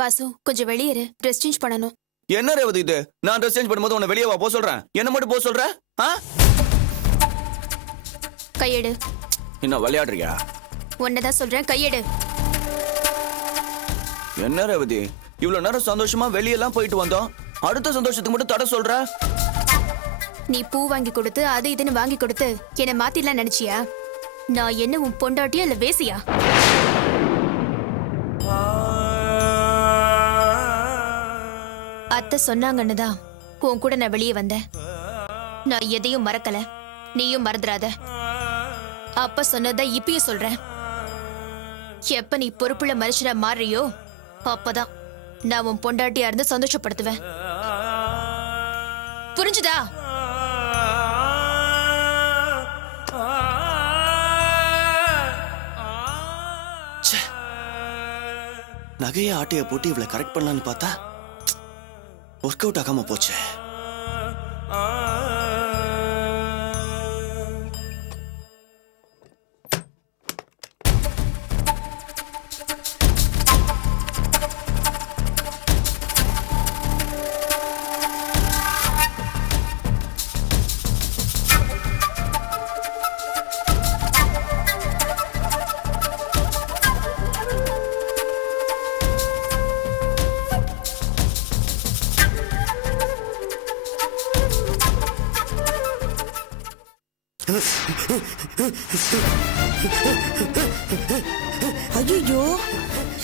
வாசு கொஞ்சம் வெளியேறு, dress change பண்ணணும். என்ன ரேவதி இது? நான் ட்ரெஸ் சேஞ்ச் பண்ணும்போது உன்னை வெளியே வா போ சொல்றேன், என்ன மட்டும் போ சொல்ற? கையெடு. என்ன விளையாடுறியா? உன்னதான் சொல்றேன், கையெடு. என்ன ரேவதி, இவ்வளவு நேரம் சந்தோஷமா வெளியெல்லாம் போயிட்டு வந்தோம், அடுத்த சந்தோஷத்துக்கு மட்டும் தடை சொல்ற? நீ பூ வாங்கி கொடுத்து அது இதுன்னு வாங்கி கொடுத்து என்ன மாத்திடலாம் நினைச்சியா? நான் என்ன உன் பொண்டாட்டியா இல்ல வேசியா? அத்தை சொன்னாங்கன்னு தான் உன் கூட நான் வெளியே வந்தேன். நான் எதையும் மறக்கல, நீயும் மறந்துடாத. அப்ப சொன்னதான் இப்பயும் சொல்றேன். எப்ப நீ பொறுப்புள்ள மனுஷனா மாறியோ அப்பதான் நான் உன் பொண்டாட்டியா இருந்து சந்தோஷப்படுத்துவேன். புரிஞ்சுதா? நகைய ஆட்டைய போட்டு இவளை கரெக்ட் பண்ணலான்னு பார்த்தா ஒர்க் அவுட் ஆகாம போச்சு. ஐயோ,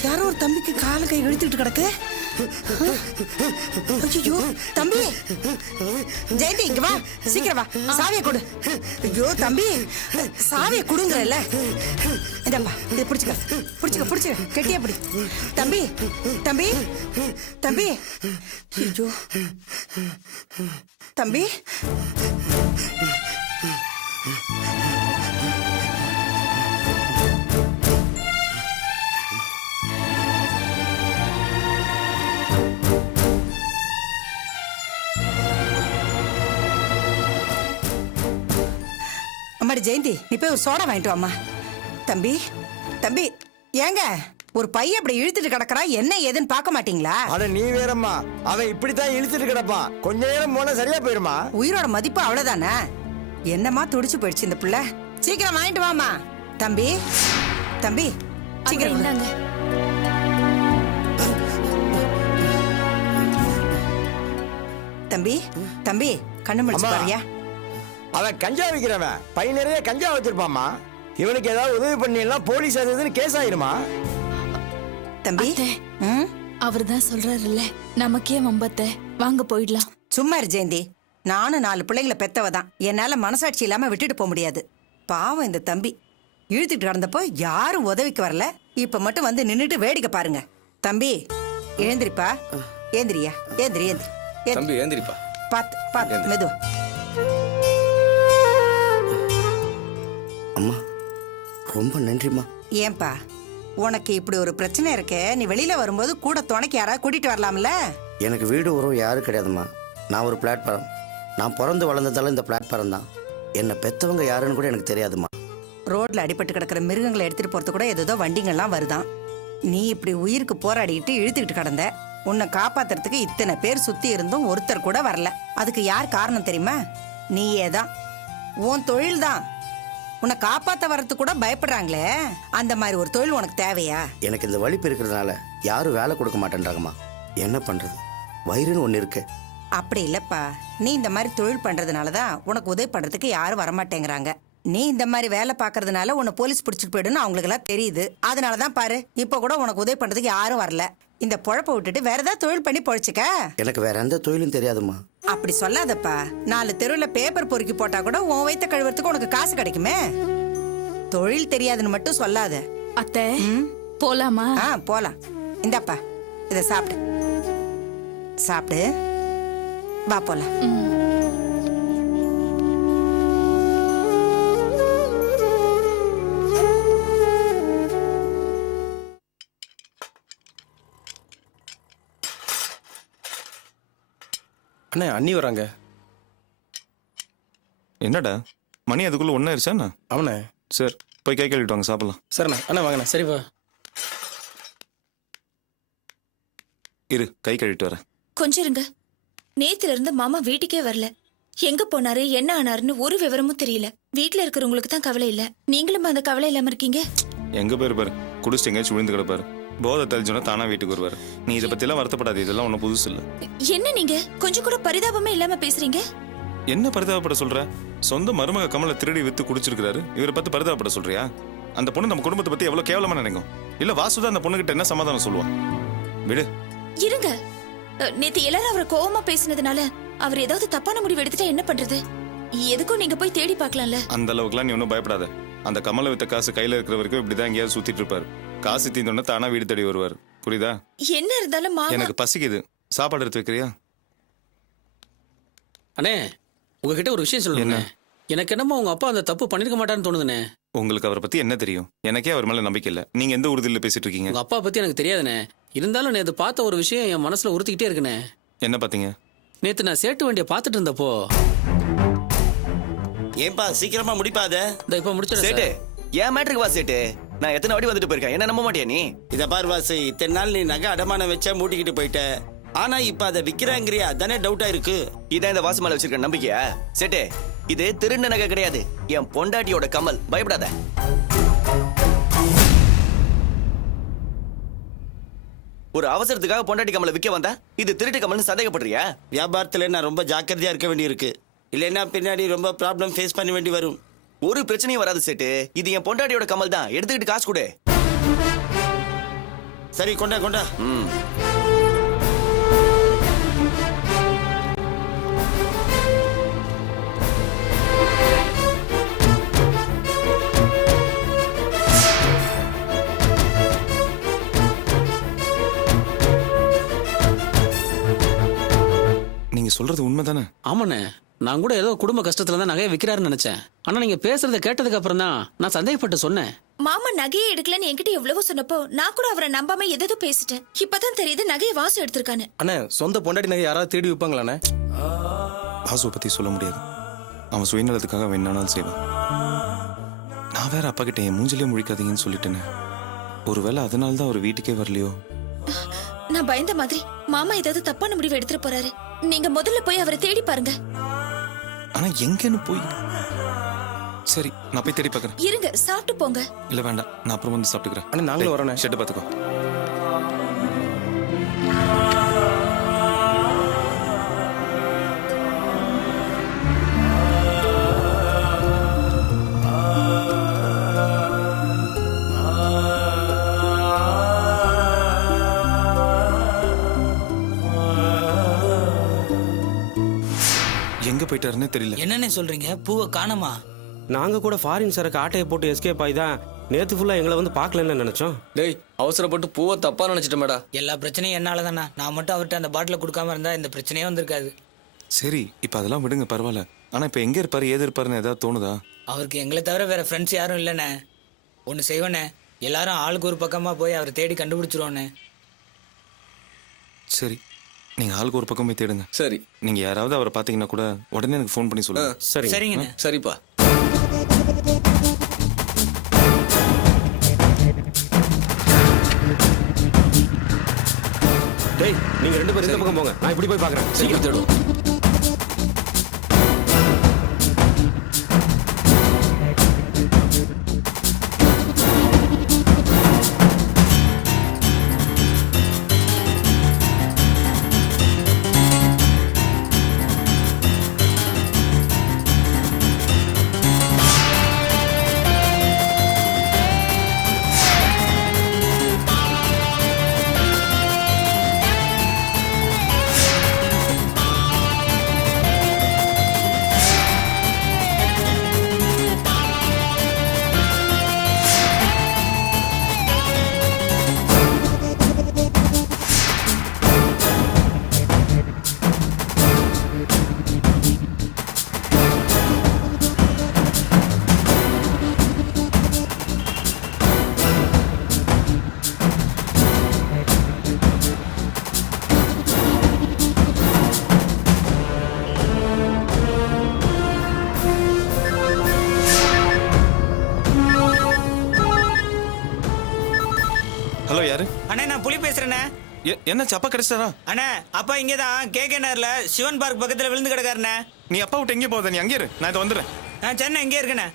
யாரோ ஒரு தம்பிக்கு கால கை இழுத்துட்டு கிடக்கு. ஐயோ தம்பி, ஜெயந்தி இங்க வா, சீக்கிரம் வா, சாவியை கொடு. ஐயோ தம்பி, சாவியை கொடுங்கறல்ல. இதப்பா, இதை பிடிச்சுக்க, பிடிச்சுக்க, பிடிச்சுக்க, கெட்டியா பிடி. தம்பி, தம்பி, தம்பி, ஐயோ தம்பி. அம்மாடி ஜெயந்தி, நீ போய் ஒரு சோடா வாங்கிட்டு வாம்மா. தம்பி, தம்பி, ஏங்க ஒரு பையன் அப்படி இழுத்துட்டு கிடக்குறா, என்ன ஏதுன்னு பார்க்க மாட்டீங்களா? அட நீ வேறம்மா, அவன் இப்படித்தான் இழுத்துட்டு கிடப்பான், கொஞ்ச நேரம் போனா சரியா போயிருமா. உயிரோட மதிப்பு அவ்வளவுதானே. என்னமா துடிச்சு போயிடுச்சு இந்த பிள்ளை. சீக்கிரம் வாங்கிட்டு வாமா. தம்பி, தம்பி, சீக்கிரம் இந்தாங்க. தம்பி, தம்பி, கண்ணு முடிச்சு பாரியா. அவன் கஞ்சா விக்கிறவன், பை நிறைய கஞ்சா வச்சிருப்பாமா. இவனுக்கு ஏதாவது உதவி பண்ணிடலாம், போலீஸ் அதுன்னு கேஸ் ஆயிருமா. தம்பி, அவர்தான் சொல்றாருல்ல, நமக்கே வம்பத்த, வாங்க போயிடலாம். சும்மா இரு ஜெயந்தி, நானும் 4 பிள்ளைங்களை பெத்தவதான், என்னால மனசாட்சி இல்லாம விட்டுட்டு போக முடியாது. பாவம் இந்த தம்பி இழுத்துட்டு கிடந்தப்போ யாரும் உதவிக்கு வரல, இப்ப மட்டும் வந்து நின்னுட்டு வேடிக்கை பாருங்க. தம்பி எழுந்திரிப்பா, ஏந்திரியா, ஏந்திரி, ஏந்திரி, தம்பி ஏந்திரிப்பா. பாத்து பாத்து மெதுவா. அம்மா ரொம்ப நன்றிம்மா. ஏன்பா, உனக்கு இப்படி ஒரு பிரச்சனை இருக்கே, நீ வெளியில வரும்போது கூட துணைக்கு யாராவது கூட்டிட்டு வரலாம்ல. எனக்கு வீடு உறவு யாரும் கிடையாதும்மா. நான் ஒரு பிளாட்ஃபார்ம். நான் பிறந்து வளர்ந்ததால இந்த பிளாட்ஃபார்ம் தான். என்னை பெற்றவங்க யாருன்னு கூட எனக்கு தெரியாதுமா. ரோட்ல அடிபட்டு கிடக்கிற மிருகங்களை எடுத்துட்டு போறது கூட ஏதோ வண்டிங்கள்லாம் வருதான். நீ இப்படி உயிருக்கு போராடிக்கிட்டு இழுத்துக்கிட்டு கிடந்த, உன்னை காப்பாத்துறதுக்கு இத்தனை பேர் சுத்தி இருந்தும் ஒருத்தர் கூட வரல. அதுக்கு யார் காரணம் தெரியுமா? நீயே தான். உன் தொழில் தான். உன்னை காப்பாத்த வர்றது கூட பயப்படுறாங்களே, அந்த மாதிரி ஒரு தொழில் உனக்கு தேவையா? எனக்கு இந்த வலிப்பு இருக்கிறதுனால யாரும் வேலை கொடுக்க மாட்டேன்றாங்கம்மா. என்ன பண்றது, வயிறுன்னு ஒன்று இருக்கு. அப்படி இல்லப்பா, நீ இந்த மாதிரி தொழில் பண்றதுனாலதான் உனக்கு உதவி பண்றதுக்கு யாரும் வரமாட்டேங்கிறாங்க. நீ இந்த மாதிரி வேலை பாக்குறதுனால உன்னை போலீஸ் பிடிச்சிட்டு போயிடுன்னு அவங்களுக்கு எல்லாம் தெரியுது. அதனாலதான் பாரு, இப்ப கூட உனக்கு உதவி பண்றதுக்கு யாரும் வரல. இந்த பொழப்ப விட்டுட்டு வேற ஏதாவது தொழில் பண்ணி பொழைச்சுக்க. எனக்கு வேற எந்த தொழிலும் தெரியாதுமா. அப்படி சொல்லாதப்பா, 4 தெருவுல பேப்பர் பொறுக்கி போட்டா கூட உன் வயித்த கழுவுறதுக்கு உனக்கு காசு கிடைக்குமே. தொழில் தெரியாதுன்னு மட்டும் சொல்லாத. அத்தை போலாமா? போலாம். இந்தாப்பா, இத சாப்பிடு, சாப்பிடு, வா போலாம். அண்ணே, அண்ணி வராங்க. என்னடா மணி அதுக்குள்ள ஒன்னாயிருச்சா? அவனே சார் போய் கை கழுவிட்டு வாங்க, சாப்பிடலாம். சரிண்ணா. அண்ணா வாங்கண்ணா. சரிப்பா. இரு கை கழுவிட்டு வரேன். கொஞ்சம் இருங்க. நேத்துல இருந்து மாமா வீட்டுக்கே வரல. எங்க போனாரு என்ன ஆனாருன்னு ஒரு விவரமும் தெரியல. வீட்டுல இருக்கிறவங்களுக்கு தான் கவலை இல்ல. நீங்களும் அந்த கவலை இல்லாம இருக்கீங்க. எங்க பேர் பாரு, குடிச்சிட்டு எங்கேயாச்சும் விழுந்து கிடப்பாரு. போதை தெளிச்சோன்னா தானா வீட்டுக்கு வருவாரு. நீ இதை பத்திலாம் வருத்தப்படாது, இதெல்லாம் ஒன்றும் புதுசு இல்லை. என்ன நீங்க கொஞ்சம் கூட பரிதாபமே இல்லாம பேசுறீங்க? என்ன பரிதாபப்பட சொல்ற? சொந்த மருமக கமலை திருடி வித்து குடிச்சிருக்காரு, இவரை பார்த்து பரிதாபப்பட சொல்றியா? அந்த பொண்ணு நம்ம குடும்பத்தை பத்தி எவ்வளவு கேவலமா நினைக்கும். இல்ல வாசுதான் அந்த பொண்ணுகிட்ட என்ன சமாதானம் சொல்லுவான்? விடு. இருங்க. நேத்து எல்லாரும் அவரை கோவமா பேசினதுனால அவர் ஏதாவது தப்பான முடிவு எடுத்துட்டா என்ன பண்றது? எதுக்கும் நீங்க போய் தேடி பார்க்கலாம்ல. அந்த அளவுக்குலாம் நீ ஒன்றும் பயப்படாத. அந்த கமலை வித்த காசு கையில இருக்கிற வரைக்கும் இப்படிதான் எங்கேயாவது சுத்திட்டு இருப்பாரு. காசு தீந்தோன்னா தானா வீடு தேடி வருவார். புரியுதா? என்ன இருந்தாலும் மாமா. எனக்கு பசிக்குது, சாப்பாடு எடுத்து வைக்கிறியா? அண்ணே, உங்ககிட்ட ஒரு விஷயம் சொல்லணும். எனக்கு என்னமோ உங்க அப்பா அந்த தப்பு பண்ணிருக்க மாட்டான்னு தோணுதுண்ணே. உங்களுக்கு அவரை பத்தி என்ன தெரியும்? எனக்கே அவர் மேல நம்பிக்கை இல்ல. நீங்க எந்த உறுதியில பேசிட்டு இருக்கீங்க? உங்க அப்பா பத்தி எனக்கு தெரியாதுண்ணே. இருந்தாலும் நேத்து பார்த்த ஒரு விஷயம் என் மனசுல உறுத்திக்கிட்டே இருக்குண்ணே. என்ன பாத்தீங்க? நேத்து நான் சேட்டு வண்டியை பார்த்துட்டு இருந்தப்போ. ஏன்பா சீக்கிரமா முடிப்பாத. இந்த இப்ப முடிச்சிட சேட்டு, ஏன் மேட்ருக்கு வா சேட்டு. நான் எத்தனை வாட்டி வந்துட்டு போயிருக்கேன், என்ன நம்ப மாட்டியா நீ? இத பார் வாசு, இத்தனை நாள் நீ நகை அடமானம் வச்சா மூட்டிக்கிட்டு போயிட்ட. ஆனா இப்ப அதை விக்கிறாங்கிறியா, அதானே டவுட்டா இருக்கு. இதான் இந்த வாசு மேல வச்சிருக்க நம்பிக்கையா? சேட்டு, இது திருண்ண நகை கிடையாது, என் பொண்டாட்டியோட கமல். பயப்படாத. ஒரு அவசரத்துக்காக பொண்டாட்டி கமலை விற்க வந்தா இது திருட்டு கமல்னு சந்தேகப்படுறியா? வியாபாரத்துல நான் ரொம்ப ஜாக்கிரதையா இருக்க வேண்டியிருக்கு. இல்லைன்னா பின்னாடி ரொம்ப ப்ராப்ளம் ஃபேஸ் பண்ண வேண்டி வரும். ஒரு பிரச்சனையும் வராது சேட்டு. இது என் பொண்டாட்டியோட கமல் தான். எடுத்துக்கிட்டு காசு கொடு. சரி, கொண்டா கொண்டா. நீங்க சொல்றது உண்மைதானே? ஆமாண்ணே, நான் கூட ஏதோ குடும்ப கஷ்டத்துல தான் நகையை விற்கிறாருன்னு நினைச்சேன். ஆனா நீங்க பேசுறத கேட்டதுக்கு அப்புறம் தான் நான் சந்தேகப்பட்டு சொன்னேன். மாமா நகையை எடுக்கலன்னு என்கிட்ட எவ்வளவோ சொன்னப்போ நான் கூட அவரை நம்பாம எதோ பேசிட்டேன். இப்பதான் தெரியுது நகையை வாசு எடுத்திருக்கானு. அண்ணே, சொந்த பொண்டாட்டி நகை யாராவது தேடி வைப்பாங்களாண்ணே? வாசுவை பத்தி சொல்ல முடியாது. அவன் சுயநலத்துக்காக அவன் என்னாலும் செய்வான். நான் வேற அப்பா கிட்ட என் மூஞ்சிலே முழிக்காதீங்கன்னு சொல்லிட்டேனே. ஒருவேளை அதனால தான் அவர் வீட்டுக்கே வரலையோ? நான் பயந்த மாதிரி மாமா ஏதாவது தப்பான முடிவு எடுத்துட்டு போறாரு. நீங்க முதல்ல போய் அவரை தேடி பாருங்க. ஆனா எங்கன்னு போய்? சரி, நான் போய் தேடி பார்க்கறேன். இருங்க, சாப்பிட்டு போங்க. இல்ல வேண்டாம், நான் அப்புறம் வந்து சாப்பிட்டுக்கிறேன். அண்ணா, நாங்களும் வரோண்ணே. ஷெட்டு பார்த்துக்கோ. எங்க போயிட்டாருன்னே தெரியல. என்னன்னு சொல்றீங்க? பூவை காணோமா? நாங்க கூட ஃபாரின் சரக்கு ஆட்டையை போட்டு எஸ்கேப் ஆகி தான் நேத்து ஃபுல்லா எங்களை வந்து பார்க்கலன்னு நினைச்சோம். டேய், அவசரப்பட்டு பூவை தப்பா நினைச்சிட்டேன்டா. எல்லா பிரச்சனையும் என்னால தானா. நான் மட்டும் அவர்கிட்ட அந்த பாட்டில கொடுக்காம இருந்தா இந்த பிரச்சனையே வந்திருக்காது. சரி, இப்ப அதெல்லாம் விடுங்க, பரவாயில்ல. ஆனா இப்ப எங்க இருப்பாரு, ஏது இருப்பாருன்னு ஏதாவது தோணுதா? அவருக்கு எங்களை தவிர வேற ஃப்ரெண்ட்ஸ் யாரும் இல்லைண்ணே. ஒன்று செய்வோண்ணே, எல்லாரும் ஆளுக்கு ஒரு பக்கமா போய் அவரை தேடி கண்டுபிடிச்சிருவோண்ணே. சரி, நீங்க ஆளுக்கு ஒரு பக்கம் போய் தேடுங்க. சரி. நீங்க யாராவது அவரை பாத்தீங்கன்னா கூட உடனே எனக்கு ஃபோன் பண்ணி சொல்லுங்க. சரி சரிங்கண்ணே. சரிப்பா. டேய், நீங்க ரெண்டு பேரும் இந்த பக்கம் போங்க, நான் இப்படி போய் பார்க்கறேன். சீக்கிரம் தேடும். ஹலோ, யாரு? அண்ணே, நான் புலி பேசுறேண்ணே. என்னாச்சு? அப்பா கிடைச்சிட்டாரா? அண்ணா அப்பா இங்கே தான் கேகே நகர்ல சிவன் பார்க் பக்கத்துல விழுந்து கிடக்காருண்ணே. நீ அப்பா விட்டு எங்கே போகுத? நீ அங்கே இரு, நான் இதை வந்துடுறேன். சென்னை இங்கே இருக்கண்ணே.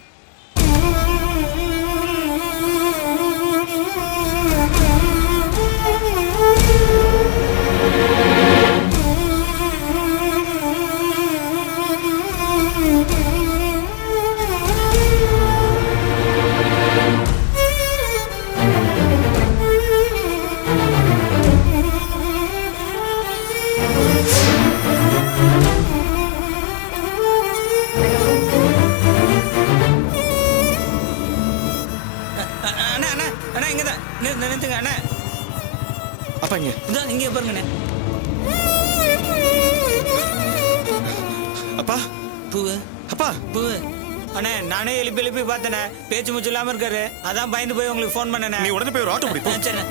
அண்ணா அண்ணா அண்ணா இங்கே தான் நிறுத்துங்க அண்ணா. அப்பா இங்கே. இதான் இங்கே பாருங்கண்ணே. அப்பா. பூவு அப்பா. பூவு. அண்ணே நானே எழுப்பி எழுப்பி பார்த்தேண்ணே, பேச்சு மூச்சு இல்லாமல் இருக்காரு. அதான் பயந்து போய் உங்களுக்கு ஃபோன் பண்ணேண்ணே. நீ உடனே போய் ஒரு ஆட்டோ பிடிப்போம். சரிண்ணே.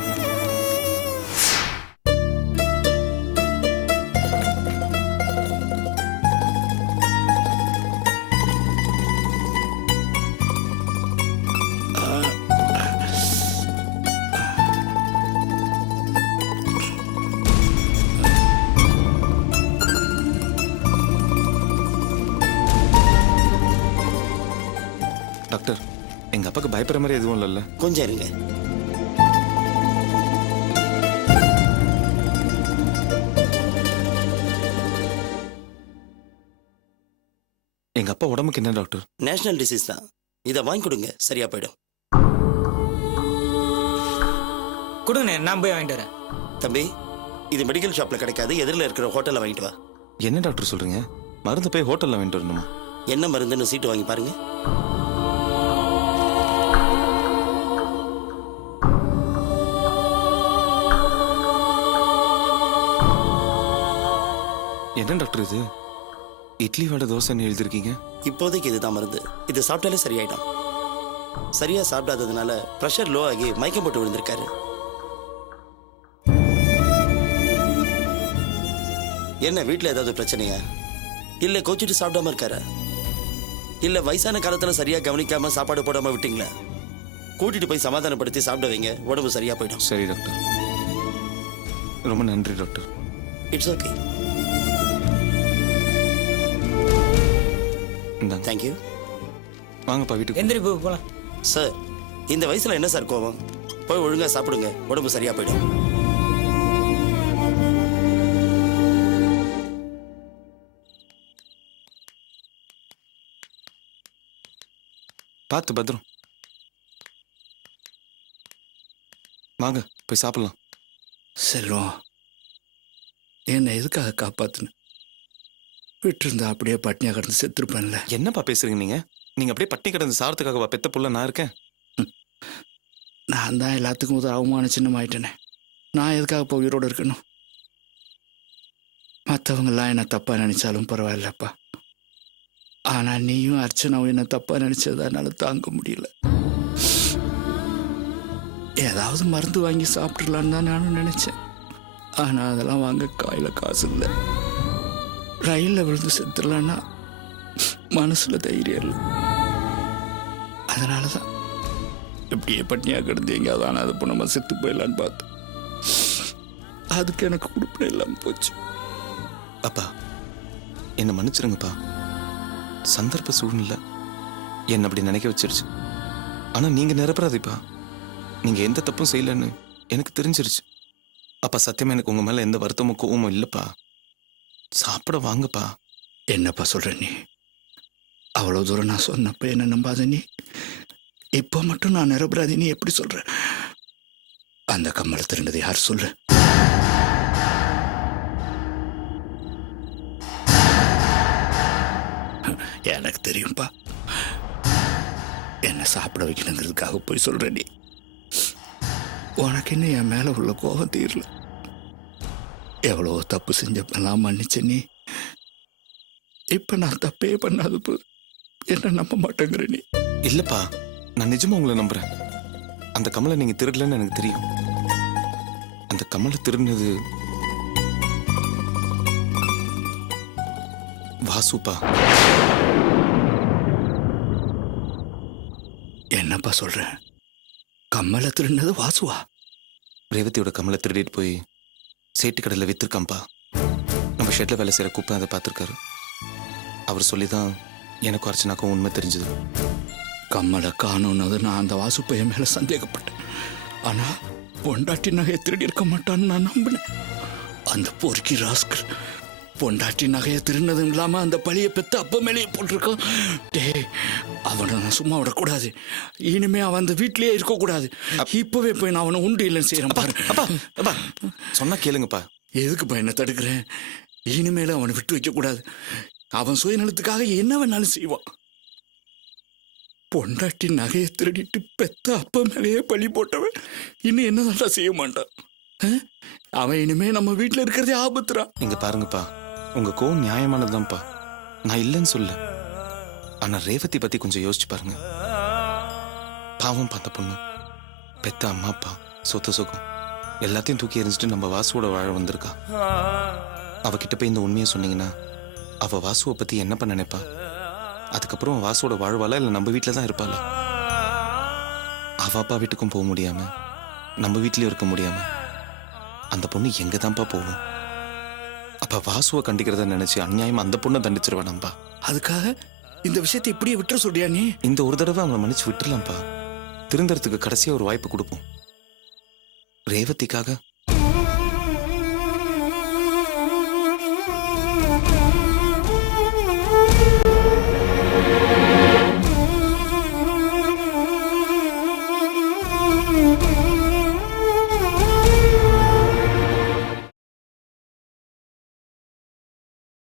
டாக்டர், எங்க அப்பாக்கு பயப்படுற மாதிரி எதுவும் இல்லைல்ல? கொஞ்சம் இருங்க. எங்க அப்பா உடம்புக்கு என்ன டாக்டர்? நேஷனல் டிசீஸ் தான். இதை வாங்கி கொடுங்க, சரியா போயிடும். கொடுங்கண்ணே, நான் போய் வாங்கிட்டு வரேன். தம்பி, இது மெடிக்கல் ஷாப்ல கிடைக்காது, எதிரில் இருக்கிற ஹோட்டல்ல வாங்கிட்டு வா. என்ன டாக்டர் சொல்றீங்க? மருந்து போய் ஹோட்டல்ல வாங்கிட்டு வரணுமா? என்ன மருந்துன்னு சீட்டு வாங்கி பாருங்க. என்ன டாக்டர் இது? இட்லி வடை தோசைன்னு எழுதிருக்கீங்க. இப்போதைக்கு இதுதான் மருந்து. இது சாப்பிட்டாலே சரியாயிடும். சரியா சாப்பிடாததுனால பிரஷர் லோ ஆகி மயக்கம் போட்டு விழுந்திருக்காரு. என்ன வீட்டில் ஏதாவது பிரச்சனையா? இல்ல கோச்சிட்டு சாப்பிடாம இருக்காரா? இல்ல வயசான காலத்துல சரியா கவனிக்காம சாப்பாடு போடாம விட்டீங்களா? கூட்டிட்டு போய் சமாதானப்படுத்தி சாப்பிட வைங்க, உடம்பு சரியா போயிடும். சரி டாக்டர், ரொம்ப நன்றி டாக்டர். It's okay. தேங்க்யூ. வாங்கப்பா வீட்டுக்கு. எந்திரி போகலாம். சார், இந்த வயசுல என்ன சார் கோவம்? போய் ஒழுங்கா சாப்பிடுங்க, உடம்பு சரியா போயிடும். பார்த்து பத்திரம். வாங்க போய் சாப்பிடலாம். செல்வம், என்னை எதுக்காக காப்பாத்துன? விட்டுருந்தா அப்படியே பட்னியா கிடந்து செத்துருப்பேன்ல. என்னப்பா பேசுறீங்க நீங்க? நீங்க அப்படியே பட்டி கிடந்து சாரத்துக்காக பெத்த புள்ள நான் இருக்கேன். நான் தான் எல்லாத்துக்கும் ஒரு அவமான சின்னமாயிட்டேனே. நான் எதுக்காக இப்போ உயிரோடு இருக்கணும்? மற்றவங்கெல்லாம் என்ன தப்பா நினைச்சாலும் பரவாயில்லப்பா. ஆனா நீயும் அர்ச்சனாவும் என்ன தப்பா நினைச்சதால தாங்க முடியல. ஏதாவது மருந்து வாங்கி சாப்பிட்டுலான்னு தான் நானும் நினைச்சேன். ஆனா அதெல்லாம் வாங்க கையில காசு இல்லை. ரயிலில் விழுந்து செத்துடலான்னா மனசுல தைரியம் இல்லை. அதனால தான் இப்படியே பட்னியாக கிடந்து எங்கேயாவது ஆனால் அது நம்ம செத்து போயிடலான்னு பார்த்தேன். அதுக்கு எனக்கு கொடுப்பின இல்லாமல் போச்சு. அப்பா என்னை மன்னிச்சிருங்கப்பா. சந்தர்ப்ப சூழ்நிலை என்ன அப்படி நினைக்க வச்சிருச்சு. ஆனா நீங்க நிரப்பறாதீப்பா. நீங்க எந்த தப்பும் செய்யலன்னு எனக்கு தெரிஞ்சிருச்சு. அப்பா சத்தியமா எனக்கு உங்க மேல எந்த வருத்தமும் கோவமும் இல்லப்பா. சாப்பிட வாங்கப்பா. என்னப்பா சொல்ற நீ? அவ்வளவு தூரம் நான் சொன்னப்ப என்ன நம்பாத நீ. இப்போ மட்டும் நான் நிரபராதி நீ எப்படி சொல்ற? அந்த கம்மலை திருண்டது யார் சொல்லு? எனக்கு தெரியும்பா. என்ன சாப்பிட வைக்கணுங்கிறதுக்காக போய் சொல்ற நீ. உனக்கு என்ன என் மேல உள்ள கோபம் தீரல. எவ்வளவோ தப்பு செஞ்சப்பெல்லாம் மன்னிச்ச நீ. இப்ப நான் தப்பே பண்ணாத போது என்ன நம்ப மாட்டேங்கிற நீ. இல்லப்பா, நான் நிஜமா உங்களை நம்புறேன். அந்த கமலை நீங்க திருடலன்னு எனக்கு தெரியும். அந்த கமலை திருடினது வாசுப்பா. என்னப்பா சொல்ற? கம்மலை திருடினது வாசுவா? ரேவதியோட கமலை திருடிட்டு போய் சேட்டு கடையில் வித்துருக்கான்ப்பா. நம்ம ஷெட்ல வேலை செய்கிற குப்பை அதை பார்த்துருக்காரு. அவர் சொல்லி தான் எனக்கும் அர்ச்சனாக்கும் உண்மை தெரிஞ்சது. கம்மலை காணுன்னது நான் அந்த வாசு பையன் மேலே சந்தேகப்பட்டேன். ஆனால் பொண்டாட்டி நகையை திருடி இருக்க மாட்டான்னு நான் நம்பினேன். அந்த பொறுக்கி ராஸ்கல் பொண்டாட்டி நகையை திருடினதும் இல்லாமல் அந்த பழியை பெற்று அப்ப மேலேயே போட்டிருக்கான். டேய், அவனை நான் சும்மா விடக்கூடாது. இனிமே அவன் அந்த வீட்லயே இருக்கக்கூடாது. இப்பவே போய் நான் அவனை உண்டு இல்லைன்னு செய்யறேன் பாரு. அப்பா சொன்னா கேளுங்கப்பா. எதுக்குப்பா என்ன தடுக்கிறேன்? இனிமேல அவனை விட்டு வைக்க கூடாது. அவன் சுயநலத்துக்காக என்ன வேணாலும் செய்வான். பொண்டாட்டி நகையை திருடிட்டு பெத்த அப்ப மேலேயே பழி போட்டவன் இன்னும் என்னதான் செய்ய மாட்டான். அவன் இனிமே நம்ம வீட்டுல இருக்கிறதே ஆபத்துறா. இங்க பாருங்கப்பா, உங்க கோவம் நியாயமானதுதான்ப்பா, நான் இல்லைன்னு சொல்ல. ஆனா ரேவதி பத்தி கொஞ்சம் யோசிச்சு பாருங்க. பாவம் பார்த்த பொண்ணு, பெத்த அம்மா அப்பா, சொத்து சுகம் எல்லாத்தையும் தூக்கி எறிஞ்சிட்டு நம்ம வாசுவோட வாழ வந்திருக்கா. அவகிட்ட போய் இந்த உண்மையை சொன்னீங்கன்னா அவ வாசுவை பத்தி என்னப்பா நினைப்பா? அதுக்கப்புறம் வாசுவோட வாழ்வாளா இல்லை நம்ம வீட்டில தான் இருப்பாளா? அவ அப்பா வீட்டுக்கும் போக முடியாம நம்ம வீட்லயும் இருக்க முடியாம அந்த பொண்ணு எங்க தான்ப்பா போகும்? அப்ப வாசுவை கண்டிக்கிறத நினைச்சு அநியாயமா அந்த பொண்ணை தண்டிச்சிருவானாம்பா. அதுக்காக இந்த விஷயத்தை இப்படியே விட்டுற சொல்றியா நீ? இந்த ஒரு தடவை அவனை மன்னிச்சு விட்டுலாம்ப்பா. திருந்தறதுக்கு கடைசியா ஒரு வாய்ப்பு கொடுப்போம். ரேவதிக்காக